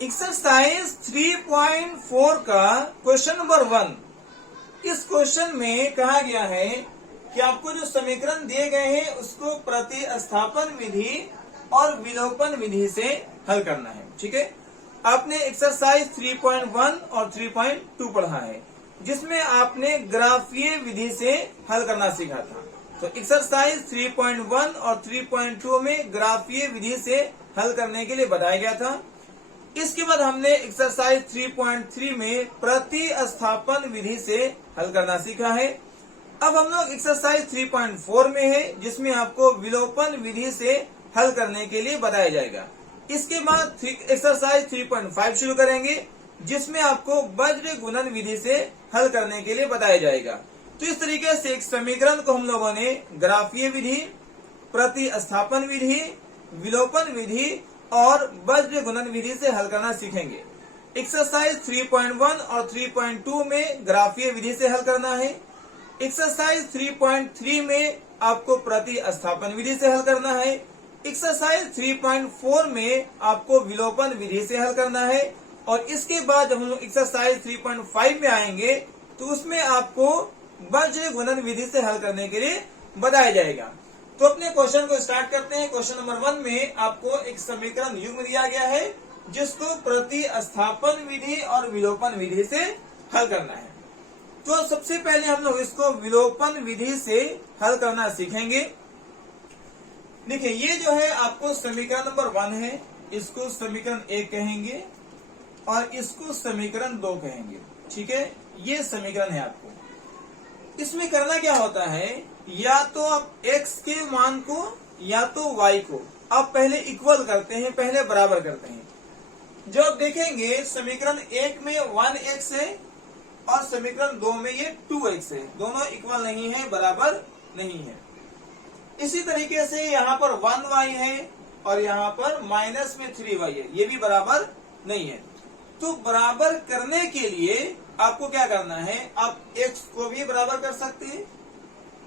Exercise 3.4 का question number 1। इस question में कहा गया है कि आपको जो समीकरण दिए गए हैं उसको प्रतिस्थापन विधि और विलोपन विधि से हल करना है। ठीक है, आपने एक्सरसाइज 3.1 और 3.2 पढ़ा है जिसमें आपने ग्राफीय विधि से हल करना सीखा था। तो एक्सरसाइज 3.1 और 3.2 में ग्राफीय विधि से हल करने के लिए बताया गया था। इसके बाद हमने एक्सरसाइज 3.3 में प्रतिस्थापन विधि से हल करना सीखा है। अब हम लोग एक्सरसाइज 3.4 में है जिसमें आपको विलोपन विधि से हल करने के लिए बताया जाएगा। इसके बाद एक्सरसाइज 3.5 शुरू करेंगे जिसमें आपको वज्र गुणन विधि से हल करने के लिए बताया जाएगा। तो इस तरीके से एक समीकरण को हम लोगों ने ग्राफीय विधि, प्रतिस्थापन विधि, विलोपन विधि और वज्र गुणन विधि से हल करना सीखेंगे। एक्सरसाइज 3.1 और 3.2 में ग्राफीय विधि से हल करना है। एक्सरसाइज 3.3 में आपको प्रतिस्थापन विधि से हल करना है। एक्सरसाइज 3.4 में आपको विलोपन विधि से हल करना है। और इसके बाद जब हम लोग एक्सरसाइज 3.5 में आएंगे तो उसमें आपको वज्र गुणन विधि से हल करने के लिए बताया जाएगा। तो अपने क्वेश्चन को स्टार्ट करते हैं। क्वेश्चन नंबर 1 में आपको एक समीकरण युग्म दिया गया है जिसको प्रतिस्थापन विधि और विलोपन विधि से हल करना है। तो सबसे पहले हम लोग इसको विलोपन विधि से हल करना सीखेंगे। देखिए, ये जो है आपको समीकरण नंबर 1 है, इसको समीकरण 1 कहेंगे और इसको समीकरण 2 कहेंगे। ठीक है, ये समीकरण है आपको। इसमें करना क्या होता है, या तो आप x के मान को या तो y को आप पहले इक्वल करते हैं, पहले बराबर करते हैं। जो आप देखेंगे समीकरण 1 में 1x है और समीकरण 2 में ये 2x है, दोनों इक्वल नहीं है, बराबर नहीं है। इसी तरीके से यहाँ पर 1y है और यहाँ पर माइनस में 3y है, ये भी बराबर नहीं है। तो बराबर करने के लिए आपको क्या करना है, आप x को भी बराबर कर सकते हैं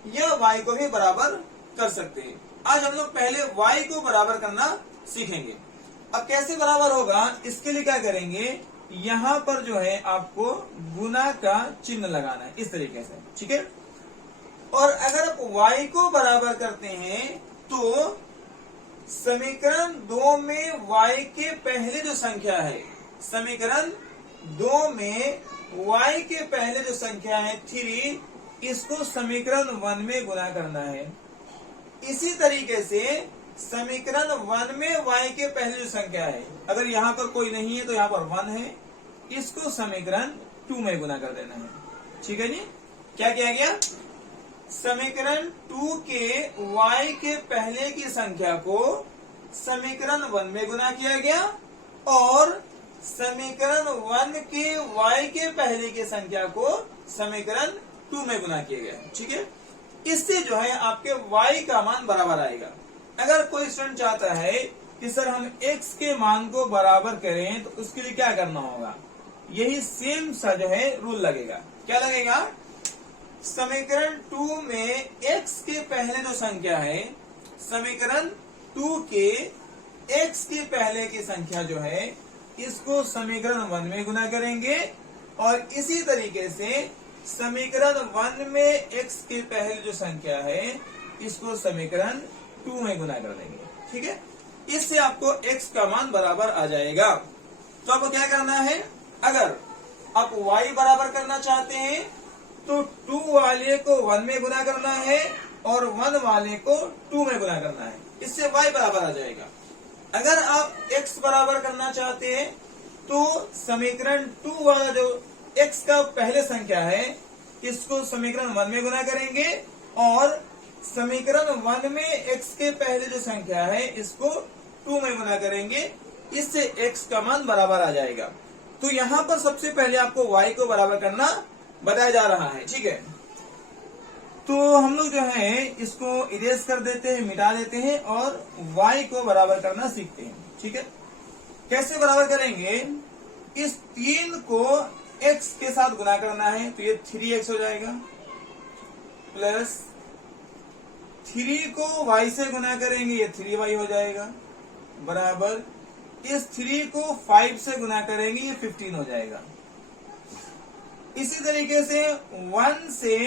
या y को भी बराबर कर सकते हैं। आज हम लोग पहले y को बराबर करना सीखेंगे। अब कैसे बराबर होगा, इसके लिए क्या करेंगे, यहाँ पर जो है आपको गुना का चिन्ह लगाना है इस तरीके से। ठीक है, और अगर आप y को बराबर करते हैं तो समीकरण 2 में y के पहले जो संख्या है, समीकरण 2 में y के पहले जो संख्या है 3, इसको समीकरण 1 में गुना करना है। इसी तरीके से समीकरण 1 में y के पहले जो संख्या है, अगर यहाँ पर कोई नहीं है तो यहाँ पर 1 है, इसको समीकरण 2 में गुना कर देना है। ठीक है जी, क्या किया गया, समीकरण 2 के y के पहले की संख्या को समीकरण 1 में गुना किया गया और समीकरण 1 के y के पहले की संख्या को समीकरण 2 में गुना किया गया। ठीक है, इससे जो है आपके y का मान बराबर आएगा। अगर कोई स्टूडेंट चाहता है कि सर हम x के मान को बराबर करें तो उसके लिए क्या करना होगा, यही सेम सा जो है रूल लगेगा। क्या लगेगा, समीकरण 2 में x के पहले जो संख्या है, समीकरण 2 के x के पहले की संख्या जो है इसको समीकरण 1 में गुना करेंगे और इसी तरीके से समीकरण 1 में x के पहले जो संख्या है इसको समीकरण 2 में गुना कर देंगे। ठीक है, इससे आपको x का मान बराबर आ जाएगा। तो आपको क्या करना है, अगर आप y बराबर करना चाहते हैं तो 2 वाले को 1 में गुना करना है और 1 वाले को 2 में गुना करना है, इससे y बराबर आ जाएगा। अगर आप x बराबर करना चाहते हैं तो समीकरण 2 वाला जो x का पहले संख्या है इसको समीकरण 1 में गुना करेंगे और समीकरण 1 में x के पहले जो संख्या है इसको 2 में गुना करेंगे, इससे x का मान बराबर आ जाएगा। तो यहाँ पर सबसे पहले आपको y को बराबर करना बताया जा रहा है। ठीक है, तो हम लोग जो है इसको इरेज कर देते हैं, मिटा देते हैं और y को बराबर करना सीखते हैं। ठीक है, कैसे बराबर करेंगे, इस 3 को x के साथ गुना करना है तो ये 3x हो जाएगा, प्लस 3 को y से गुना करेंगे ये 3y हो जाएगा, बराबर इस 3 को 5 से गुना करेंगे, ये 15 हो जाएगा। इसी तरीके से 1 से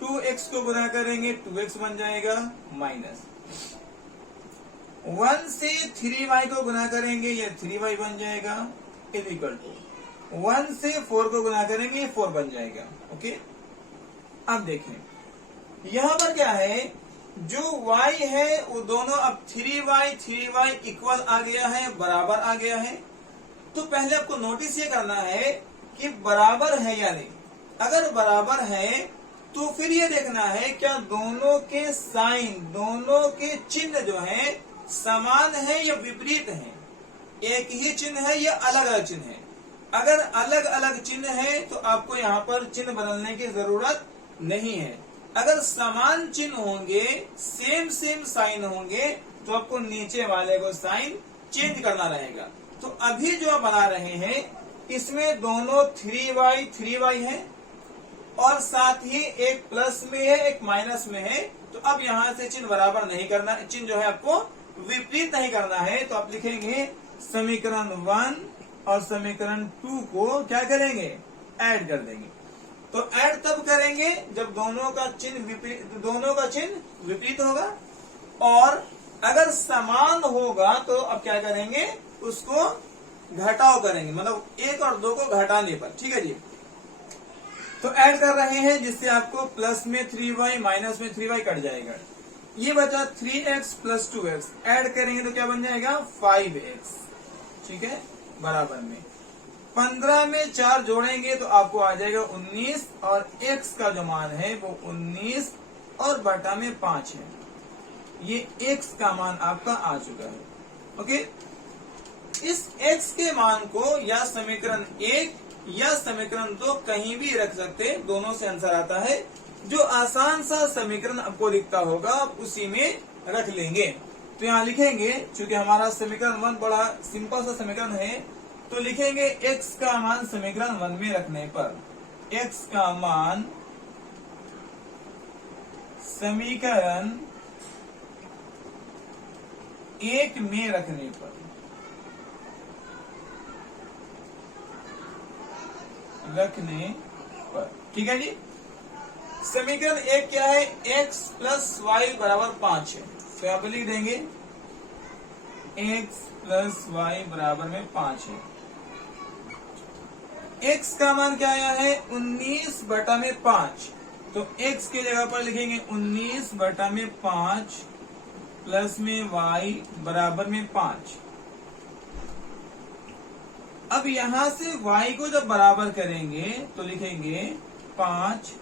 2x को गुना करेंगे, 2x बन जाएगा, माइनस 1 से 3y को गुना करेंगे, ये 3y बन जाएगा, इज इक्वल टू 1 से 4 को गुना करेंगे, ये 4 बन जाएगा। ओके, अब देखें यहां पर क्या है, जो y है वो दोनों अब 3y इक्वल आ गया है, बराबर आ गया है। तो पहले आपको नोटिस ये करना है कि बराबर है या नहीं। अगर बराबर है तो फिर ये देखना है क्या दोनों के साइन, दोनों के चिन्ह जो है समान है या विपरीत है, एक ही चिन्ह है या अलग अलग चिन्ह है। अगर अलग अलग चिन्ह है तो आपको यहाँ पर चिन्ह बदलने की जरूरत नहीं है। अगर समान चिन्ह होंगे, सेम साइन होंगे, तो आपको नीचे वाले को साइन चेंज करना रहेगा। तो अभी जो आप बना रहे हैं इसमें दोनों 3y है और साथ ही एक प्लस में है, एक माइनस में है। तो अब यहाँ से चिन्ह बराबर नहीं करना, चिन्ह जो है आपको विपरीत नहीं करना है। तो आप लिखेंगे समीकरण 1 और समीकरण 2 को क्या करेंगे, ऐड कर देंगे। तो ऐड तब करेंगे जब दोनों का चिन्ह विपरीत होगा, और अगर समान होगा तो अब क्या करेंगे, उसको घटाव करेंगे, मतलब 1 और 2 को घटाने पर। ठीक है जी, तो ऐड कर रहे हैं जिससे आपको प्लस में 3y माइनस में 3y कट जाएगा। ये बचा 3x प्लस 2x, ऐड करेंगे तो क्या बन जाएगा, 5x। ठीक है, बराबर में 15 में 4 जोड़ेंगे तो आपको आ जाएगा 19, और x का जो मान है वो 19 और बटा में 5 है। ये x का मान आपका आ चुका है। ओके, इस x के मान को या समीकरण 1 या समीकरण 2 कहीं भी रख सकते, दोनों से आंसर आता है। जो आसान सा समीकरण आपको दिखता होगा आप उसी में रख लेंगे। तो यहाँ लिखेंगे, चूंकि हमारा समीकरण 1 बड़ा सिंपल सा समीकरण है, तो लिखेंगे x का मान समीकरण 1 में रखने पर, x का मान समीकरण 1 में रखने पर, ठीक है जी। समीकरण 1 क्या है, x प्लस वाई बराबर 5 है। तो यहाँ पे लिख देंगे x प्लस वाई बराबर में 5 है। x का मान क्या आया है, 19 बटा में 5। तो x की जगह पर लिखेंगे 19 बटा में 5 प्लस में y बराबर में 5। अब यहां से y को जब बराबर करेंगे तो लिखेंगे 5,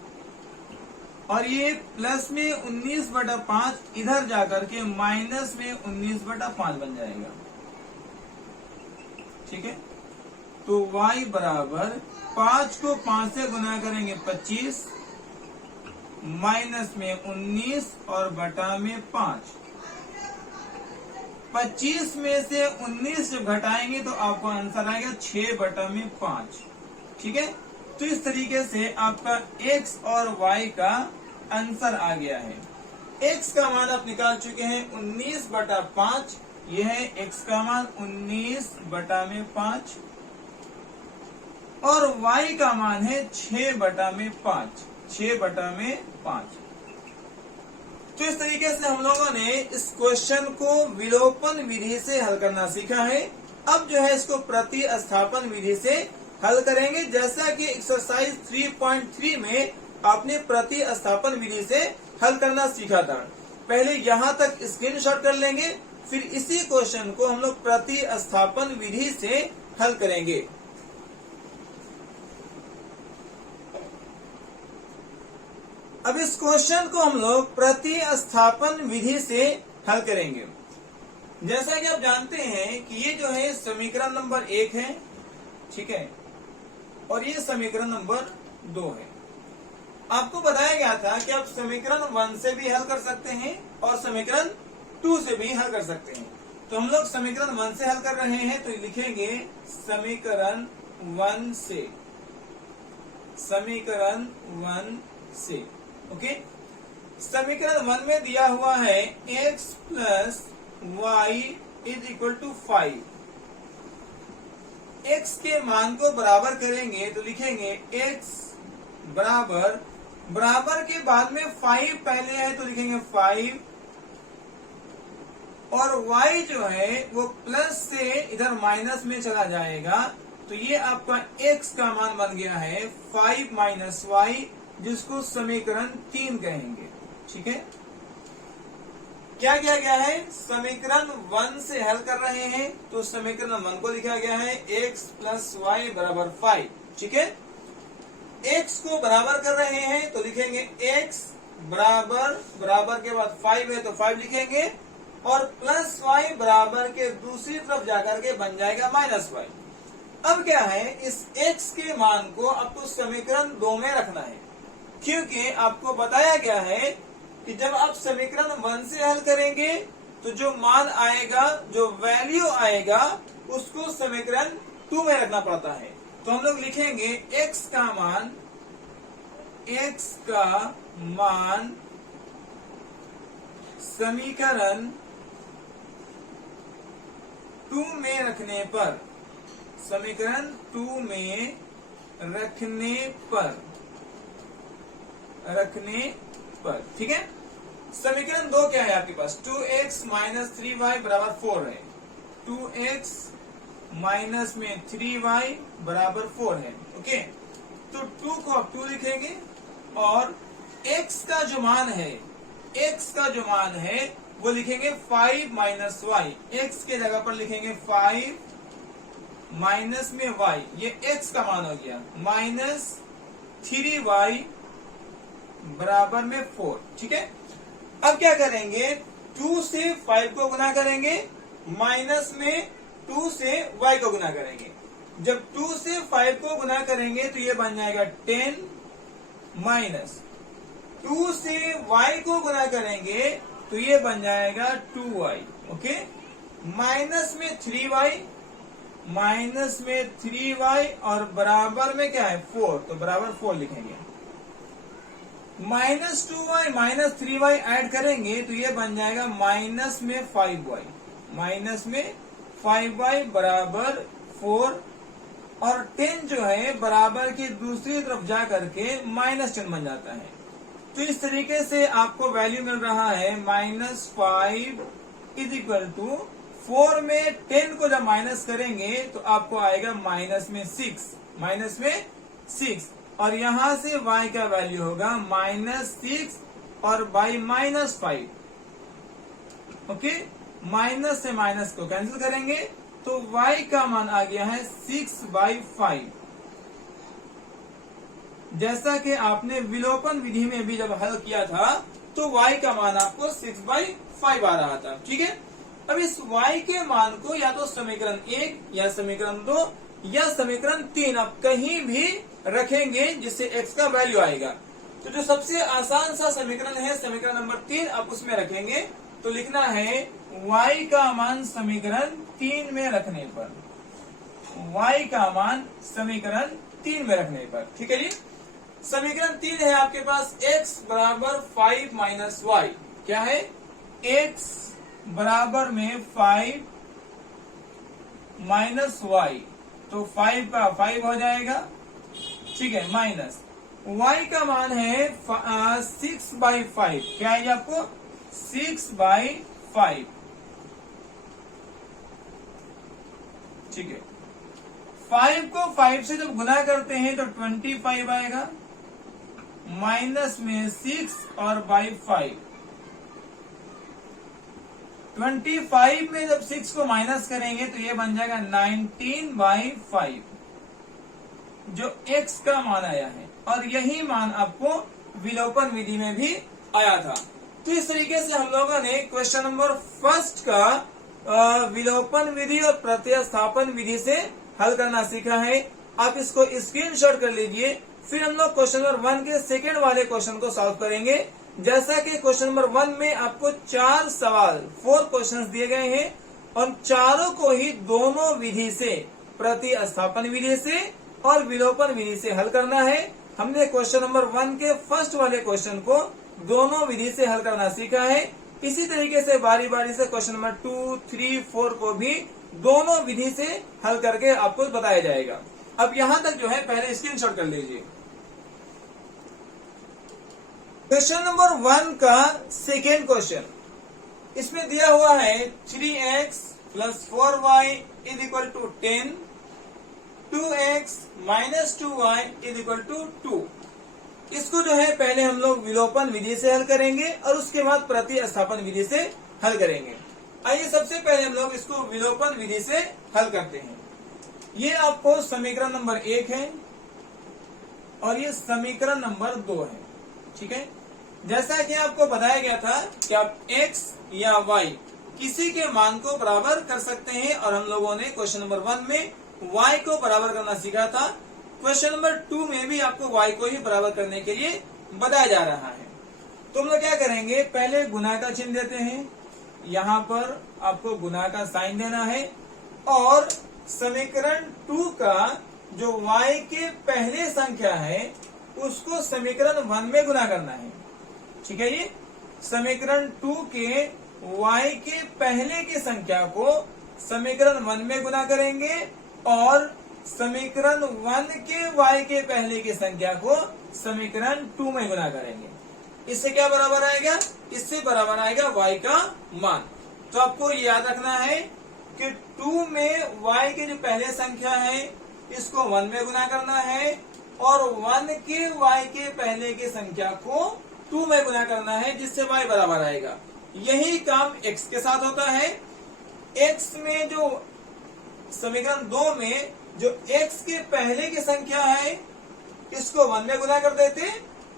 और ये प्लस में 19 बटा 5 इधर जाकर के माइनस में 19 बटा 5 बन जाएगा। ठीक है, तो y बराबर 5 को 5 से गुना करेंगे 25, माइनस में 19 और बटा में 5। 25 में से 19 जब घटाएंगे तो आपको आंसर आएगा 6 बटा में 5। ठीक है, तो इस तरीके से आपका x और y का आंसर आ गया है। x का मान आप निकाल चुके हैं 19 बटा 5, यह है x का मान 19 बटा में 5, और y का मान है 6 बटा में 5, 6 बटा में 5। तो इस तरीके से हम लोगों ने इस क्वेश्चन को विलोपन विधि से हल करना सीखा है। अब जो है इसको प्रतिस्थापन विधि से हल करेंगे, जैसा कि एक्सरसाइज 3.3 में आपने प्रतिस्थापन विधि से हल करना सीखा था। पहले यहाँ तक स्क्रीनशॉट कर लेंगे, फिर इसी क्वेश्चन को हम लोग प्रतिस्थापन विधि से हल करेंगे। अब इस क्वेश्चन को हम लोग प्रतिस्थापन विधि से हल करेंगे। जैसा कि आप जानते हैं कि ये जो है समीकरण नंबर 1 है, ठीक है, और ये समीकरण नंबर 2 है। आपको बताया गया था कि आप समीकरण 1 से भी हल कर सकते हैं और समीकरण 2 से भी हल कर सकते हैं। तो हम लोग समीकरण 1 से हल कर रहे हैं, तो लिखेंगे समीकरण 1 से, समीकरण 1 से। ओके, समीकरण 1 में दिया हुआ है x plus y is equal to 5। x के मान को बराबर करेंगे तो लिखेंगे x बराबर, बराबर के बाद में 5 पहले है तो लिखेंगे 5, और y जो है वो प्लस से इधर माइनस में चला जाएगा, तो ये आपका x का मान बन गया है 5 माइनस y, जिसको समीकरण 3 कहेंगे। ठीक है, क्या किया गया है, समीकरण 1 से हल कर रहे हैं तो समीकरण 1 को लिखा गया है x प्लस वाई बराबर 5। ठीक है, x को बराबर कर रहे हैं तो लिखेंगे x बराबर, बराबर के बाद 5 है तो 5 लिखेंगे, और प्लस y बराबर के दूसरी तरफ जाकर के बन जाएगा माइनस y। अब क्या है, इस x के मान को आपको समीकरण 2 में रखना है, क्योंकि आपको बताया गया है कि जब आप समीकरण 1 से हल करेंगे तो जो मान आएगा, जो वैल्यू आएगा, उसको समीकरण 2 में रखना पड़ता है। तो हम लोग लिखेंगे x का मान समीकरण 2 में रखने पर, समीकरण 2 में रखने पर, ठीक है। समीकरण 2 क्या है आपके पास, 2x माइनस 3y बराबर 4 है, 2x माइनस में 3y बराबर 4 है। ओके, तो 2 को आप 2 लिखेंगे, और x का जो मान है वो लिखेंगे 5 माइनस y, x के जगह पर लिखेंगे 5 माइनस में y, ये x का मान हो गया, माइनस 3y बराबर में 4। ठीक है, अब क्या करेंगे, 2 से 5 को गुना करेंगे, माइनस में 2 से y को गुना करेंगे। जब 2 से 5 को गुना करेंगे तो ये बन जाएगा 10, माइनस 2 से y को गुना करेंगे तो ये बन जाएगा 2y। ओके, माइनस में 3y, और बराबर में क्या है 4, तो बराबर 4 लिखेंगे। Minus 2y minus 3y add करेंगे तो ये बन जाएगा माइनस में 5y बराबर 4, और 10 जो है बराबर की दूसरी तरफ जा करके माइनस 10 बन जाता है। तो इस तरीके से आपको वैल्यू मिल रहा है -5 इज इक्वल टू 4 में 10 को जब माइनस करेंगे तो आपको आएगा माइनस में 6, और यहां से y का वैल्यू होगा -6 और बाई -5। ओके, माइनस से माइनस को कैंसिल करेंगे तो y का मान आ गया है 6/5। जैसा कि आपने विलोपन विधि में भी जब हल किया था तो y का मान आपको 6/5 आ रहा था। ठीक है, अब इस y के मान को या तो समीकरण 1 या समीकरण 2 या समीकरण 3 आप कहीं भी रखेंगे जिससे x का वैल्यू आएगा। तो जो सबसे आसान सा समीकरण है समीकरण नंबर 3, आप उसमें रखेंगे तो लिखना है y का मान समीकरण 3 में रखने पर, y का मान समीकरण 3 में रखने पर। ठीक है जी, समीकरण 3 है आपके पास x बराबर 5 माइनस y। क्या है, x बराबर में 5 माइनस y, तो 5 का 5 हो जाएगा। ठीक है, माइनस y का मान है 6/5। क्या है आपको 6/5। ठीक है, 5 को 5 से जब गुना करते हैं तो 25 आएगा, माइनस में 6 और बाई 5। 25 में जब 6 को माइनस करेंगे तो ये बन जाएगा 19/5, जो x का मान आया है, और यही मान आपको विलोपन विधि में भी आया था। तो इस तरीके से हम लोगों ने क्वेश्चन नंबर 1 का विलोपन विधि और प्रतिस्थापन विधि से हल करना सीखा है। आप इसको स्क्रीनशॉट कर लीजिए, फिर हम लोग क्वेश्चन नंबर 1 के सेकेंड वाले क्वेश्चन को सॉल्व करेंगे। जैसा कि क्वेश्चन नंबर 1 में आपको 4 सवाल 4 क्वेश्चंस दिए गए हैं, और चारों को ही दोनों विधि से, प्रतिस्थापन विधि से और विलोपन विधि से हल करना है। हमने क्वेश्चन नंबर 1 के फर्स्ट वाले क्वेश्चन को दोनों विधि से हल करना सीखा है। इसी तरीके से बारी बारी से क्वेश्चन नंबर 2, 3, 4 को भी दोनों विधि से हल करके आपको बताया जाएगा। अब यहां तक जो है पहले स्क्रीनशॉट कर लीजिए। क्वेश्चन नंबर 1 का सेकेंड क्वेश्चन, इसमें दिया हुआ है 3x + 4y = 10, 2x - 2y = 2। इसको जो है पहले हम लोग विलोपन विधि से हल करेंगे और उसके बाद प्रतिस्थापन विधि से हल करेंगे। आइए सबसे पहले हम लोग इसको विलोपन विधि से हल करते हैं। ये आपको समीकरण नंबर 1 है और ये समीकरण नंबर 2 है। ठीक है, जैसा कि आपको बताया गया था कि आप x या y किसी के मान को बराबर कर सकते हैं और हम लोगों ने क्वेश्चन नंबर 1 में y को बराबर करना सीखा था। क्वेश्चन नंबर 2 में भी आपको y को ही बराबर करने के लिए बताया जा रहा है। तो हम लोग क्या करेंगे, पहले गुना का चिन्ह देते हैं, यहाँ पर आपको गुना का साइन देना है और समीकरण 2 का जो y के पहले संख्या है उसको समीकरण 1 में गुना करना है। ठीक है, ये समीकरण 2 के y के पहले की संख्या को समीकरण 1 में गुना करेंगे और समीकरण 1 के y के पहले की संख्या को समीकरण 2 में गुना करेंगे। इससे क्या बराबर आएगा, इससे बराबर आएगा y का मान। तो आपको याद रखना है कि 2 में y की जो पहले संख्या है इसको 1 में गुना करना है और 1 के y के पहले की संख्या को 2 में गुना करना है, जिससे y बराबर आएगा। यही काम x के साथ होता है। x में जो समीकरण 2 में जो x के पहले की संख्या है इसको 1 में गुना कर देते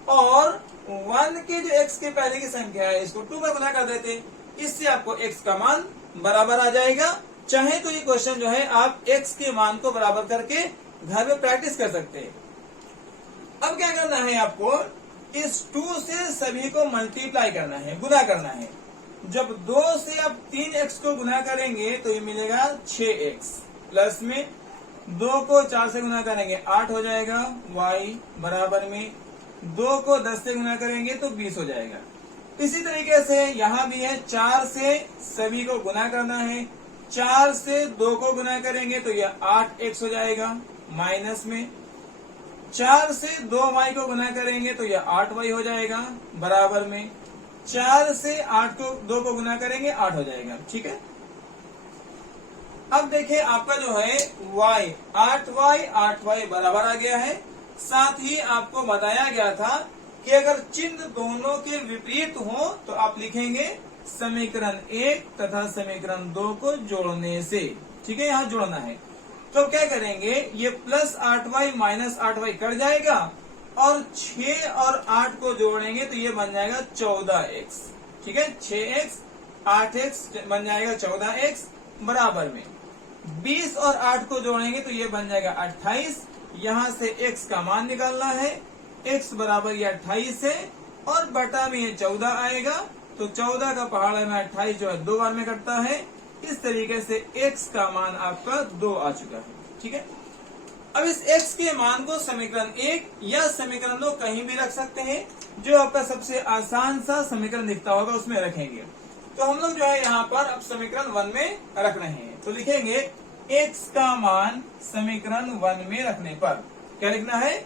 और 1 के जो x के पहले की संख्या है इसको 2 में गुना कर देते। इससे आपको x का मान बराबर आ जाएगा। चाहे तो ये क्वेश्चन जो है आप x के मान को बराबर करके घर में प्रैक्टिस कर सकते हैं। अब क्या करना है, आपको इस 2 से सभी को मल्टीप्लाई करना है, गुना करना है। जब 2 से आप 3x को गुना करेंगे तो ये मिलेगा 6x, प्लस में 2 को 4 से गुना करेंगे 8 हो जाएगा, y बराबर में 2 को 10 से गुना करेंगे तो 20 हो जाएगा। इसी तरीके से यहाँ भी है, 4 से सभी को गुना करना है, 4 से 2 को गुना करेंगे तो यह 8x हो जाएगा, माइनस में 4 से 2y को गुना करेंगे तो यह 8y हो जाएगा, बराबर में 4 से 2 को गुना करेंगे 8 हो जाएगा। ठीक है, अब देखिए आपका जो है y 8y बराबर आ गया है। साथ ही आपको बताया गया था कि अगर चिन्ह दोनों के विपरीत हो तो आप लिखेंगे समीकरण 1 तथा समीकरण 2 को जोड़ने से। ठीक है, यहाँ जोड़ना है तो क्या करेंगे, ये plus 8y minus 8y cut जाएगा और 6 और 8 को जोड़ेंगे तो ये बन जाएगा 14x। ठीक है, 6x 8x बन जाएगा 14x, बराबर में 20 और 8 को जोड़ेंगे तो ये बन जाएगा 28। यहाँ से x का मान निकालना है, x बराबर ये 28 है और बटा में ये 14 आएगा तो 14 का पहाड़ा में 28 जो है 2 बार में कटता है। इस तरीके से x का मान आपका 2 आ चुका है। ठीक है, अब इस x के मान को समीकरण 1 या समीकरण 2 कहीं भी रख सकते हैं, जो आपका सबसे आसान सा समीकरण दिखता होगा उसमें रखेंगे। तो हम लोग जो है यहाँ पर अब समीकरण 1 में रख रहे हैं, तो लिखेंगे x का मान समीकरण 1 में रखने पर, क्या लिखना है,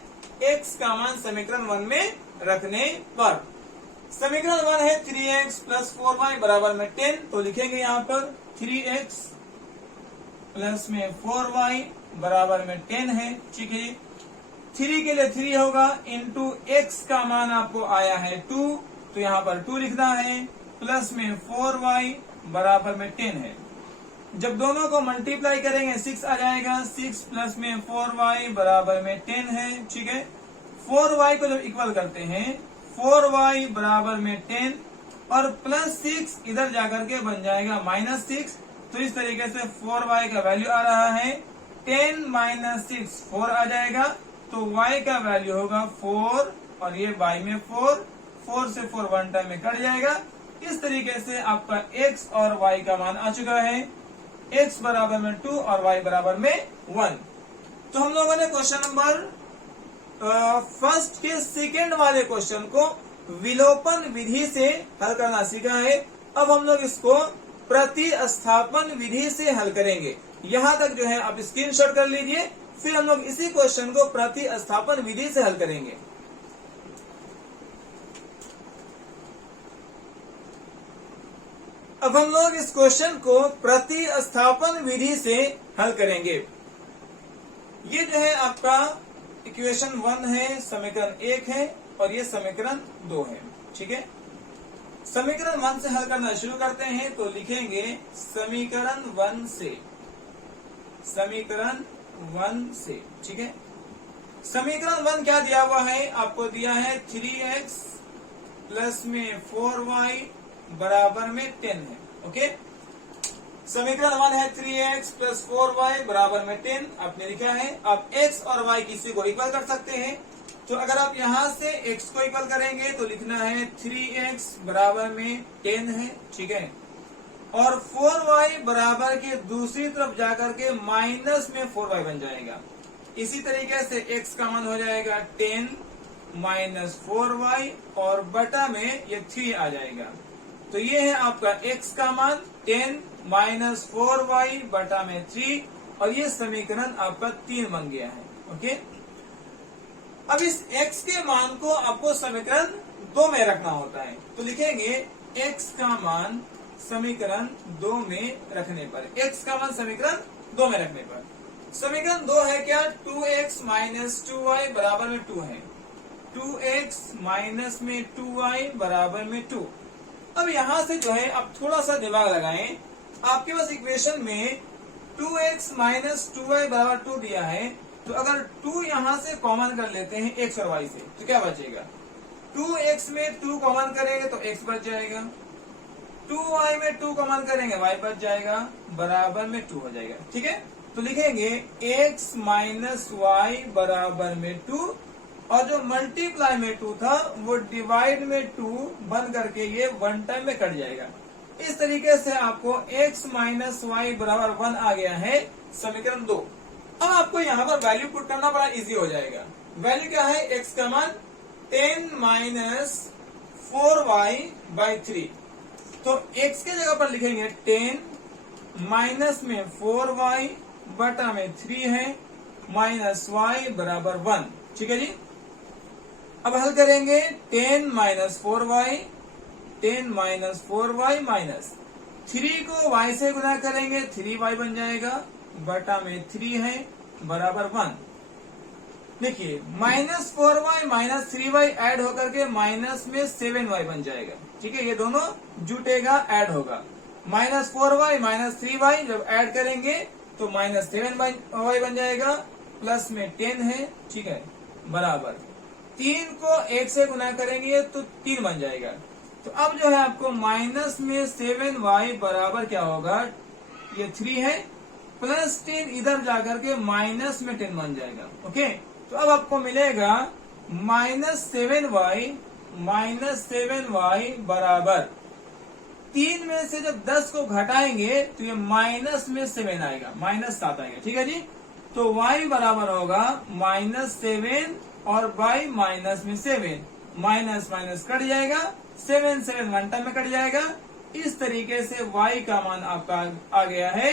x का मान समीकरण 1 में रखने पर। समीकरण 1 है 3x + 4y बराबर में 10, तो लिखेंगे यहाँ पर 3x प्लस में 4y बराबर में 10 है। ठीक है, 3 के लिए 3 होगा, इंटू x का मान आपको आया है 2, तो यहाँ पर 2 लिखना है, प्लस में 4y बराबर में 10 है। जब दोनों को मल्टीप्लाई करेंगे 6 आ जाएगा, 6 प्लस में 4y बराबर में 10 है। ठीक है, 4y को जब इक्वल करते हैं 4y बराबर में 10 और प्लस 6 इधर जाकर के बन जाएगा -6, तो इस तरीके से 4y का वैल्यू आ रहा है 10 - 6 4 आ जाएगा, तो y का वैल्यू होगा 4 और ये y में 4 से 4 1 टाइम में कट जाएगा। इस तरीके से आपका x और y का मान आ चुका है, x बराबर में 2 और y बराबर में 1। तो हम लोगों ने क्वेश्चन नंबर फर्स्ट के सेकेंड वाले क्वेश्चन को विलोपन विधि से हल करना सीखा है। अब हम लोग इसको प्रतिस्थापन विधि से हल करेंगे। यहाँ तक जो है आप स्क्रीनशॉट कर लीजिए, फिर हम लोग इसी क्वेश्चन को प्रतिस्थापन विधि से हल करेंगे। अब हम लोग इस क्वेश्चन को प्रतिस्थापन विधि से हल करेंगे। ये जो है आपका इक्वेशन 1 है, समीकरण 1 है और ये समीकरण 2 है। ठीक है, समीकरण 1 से हल करना शुरू करते हैं। तो लिखेंगे समीकरण 1 से, समीकरण 1 से। ठीक है, समीकरण 1 क्या दिया हुआ है? आपको दिया है 3x प्लस में 4y बराबर में 10 है। ओके, समीकरण 1 है 3x प्लस 4y बराबर में 10 आपने लिखा है। आप x और y किसी को इक्वल कर सकते हैं। तो अगर आप यहां से x को इक्वल करेंगे तो लिखना है 3x बराबर में 10 है। ठीक है, और 4y बराबर के दूसरी तरफ जाकर के माइनस में 4y बन जाएगा। इसी तरीके से x का मान हो जाएगा 10 माइनस 4y और बटा में ये 3 आ जाएगा। तो ये है आपका x का मान 10 माइनस 4y बटा में 3 और ये समीकरण आपका 3 बन गया है। ओके, अब इस x के मान को आपको समीकरण 2 में रखना होता है। तो लिखेंगे x का मान समीकरण 2 में रखने पर, x का मान समीकरण 2 में रखने पर समीकरण 2 है क्या? 2x माइनस 2y बराबर में 2 है। 2x माइनस में 2y बराबर में 2। अब यहां से जो है आप थोड़ा सा दिमाग लगाएं। आपके पास इक्वेशन में 2x माइनस 2y बराबर 2 दिया है। तो अगर 2 यहां से कॉमन कर लेते हैं x और y से तो क्या बचेगा? 2x में 2 कॉमन करेंगे तो x बच जाएगा, 2y में 2 कॉमन करेंगे y बच जाएगा, बराबर में 2 हो जाएगा। ठीक है, तो लिखेंगे x माइनस y बराबर में 2 और जो मल्टीप्लाई में 2 था वो डिवाइड में 2 बन करके ये 1 टाइम में कट जाएगा। इस तरीके से आपको x माइनस वाई बराबर 1 आ गया है समीकरण 2। अब आपको यहाँ पर वैल्यू पुट करना बड़ा इजी हो जाएगा। वैल्यू क्या है? x का मान 10 माइनस 4y बाई 3। तो x के जगह पर लिखेंगे 10 माइनस में 4y बटा में 3 है माइनस y बराबर 1। ठीक है जी, अब हल करेंगे 10 minus 4y, 10 minus 4y minus 3 को y से गुना करेंगे 3y बन जाएगा, बटा में 3 है बराबर 1। देखिए minus 4y minus 3y add होकर के माइनस में 7y बन जाएगा। ठीक है, ये दोनों जुटेगा, ऐड होगा। माइनस 4y माइनस 3y जब ऐड करेंगे तो माइनस 7y बन जाएगा, प्लस में 10 है। ठीक है, बराबर 3 को 1 से गुना करेंगे तो 3 बन जाएगा। तो अब जो है आपको माइनस में 7y बराबर क्या होगा? ये 3 है, प्लस 10 इधर जाकर के माइनस में 10 बन जाएगा। ओके, तो अब आपको मिलेगा माइनस 7y बराबर 3 में से जब 10 को घटाएंगे तो ये माइनस में 7 आएगा, माइनस 7 आएगा। ठीक है जी, तो y बराबर होगा माइनस 7 और y माइनस में 7, माइनस माइनस कट जाएगा, 7 7 1 टाइम में कट जाएगा। इस तरीके से y का मान आपका आ गया है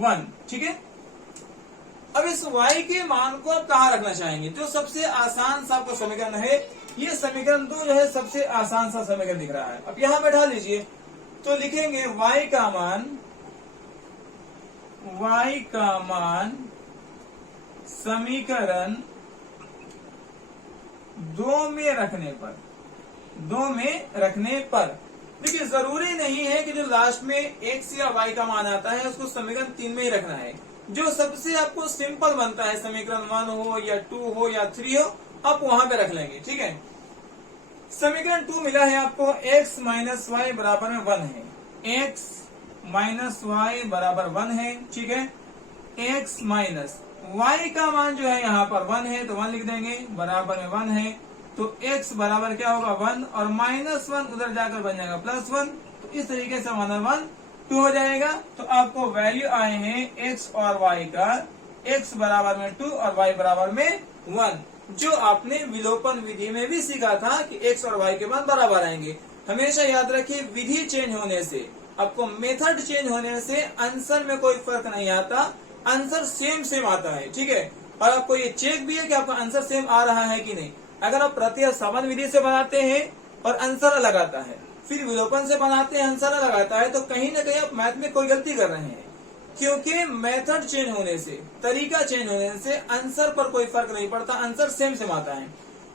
1। ठीक है, अब इस y के मान को आप कहाँ रखना चाहेंगे? जो सबसे आसान सा आपका समीकरण है, ये समीकरण 2 जो है सबसे आसान सा समीकरण दिख रहा है। अब यहाँ बैठा लीजिए, तो लिखेंगे y का मान समीकरण 2 में रखने पर देखिए जरूरी नहीं है कि जो लास्ट में x या y का मान आता है उसको समीकरण 3 में ही रखना है। जो सबसे आपको सिंपल बनता है, समीकरण 1 हो या 2 हो या 3 हो, आप वहां पे रख लेंगे। ठीक है, समीकरण 2 मिला है आपको, x माइनस वाई बराबर में 1 है, x माइनस वाई बराबर 1 है। ठीक है, x माइनस y का मान जो है यहाँ पर 1 है तो 1 लिख देंगे, बराबर में 1 है। तो x बराबर क्या होगा? 1 और माइनस 1 उधर जाकर बन जाएगा प्लस 1। तो इस तरीके से 1 और 1 2 हो जाएगा। तो आपको वैल्यू आए हैं x और y का, x बराबर में 2 और y बराबर में 1, जो आपने विलोपन विधि में भी सीखा था कि x और y के मान बराबर आएंगे। हमेशा याद रखिए विधि चेंज होने से आपको मेथड चेंज होने से आंसर में कोई फर्क नहीं आता, आंसर सेम आता है। ठीक है, और आपको ये चेक भी है कि आपका आंसर सेम आ रहा है कि नहीं। अगर आप प्रतिस्थापन विधि से बनाते हैं और आंसर अलग आता है, फिर विलोपन से बनाते हैं आंसर अलग आता है, तो कहीं ना कहीं आप मैथ में कोई गलती कर रहे हैं, क्योंकि मेथड चेंज होने से, तरीका चेंज होने से आंसर पर कोई फर्क नहीं पड़ता, आंसर सेम आता है।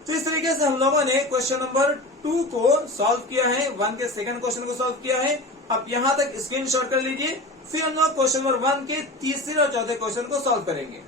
तो इस तरीके से हम लोगों ने क्वेश्चन नंबर 2 को सॉल्व किया है, 1 के सेकंड क्वेश्चन को सॉल्व किया है। आप यहाँ तक स्क्रीनशॉट कर लीजिए, फिर हम लोग क्वेश्चन नंबर 1 के तीसरे और चौथे क्वेश्चन को सॉल्व करेंगे।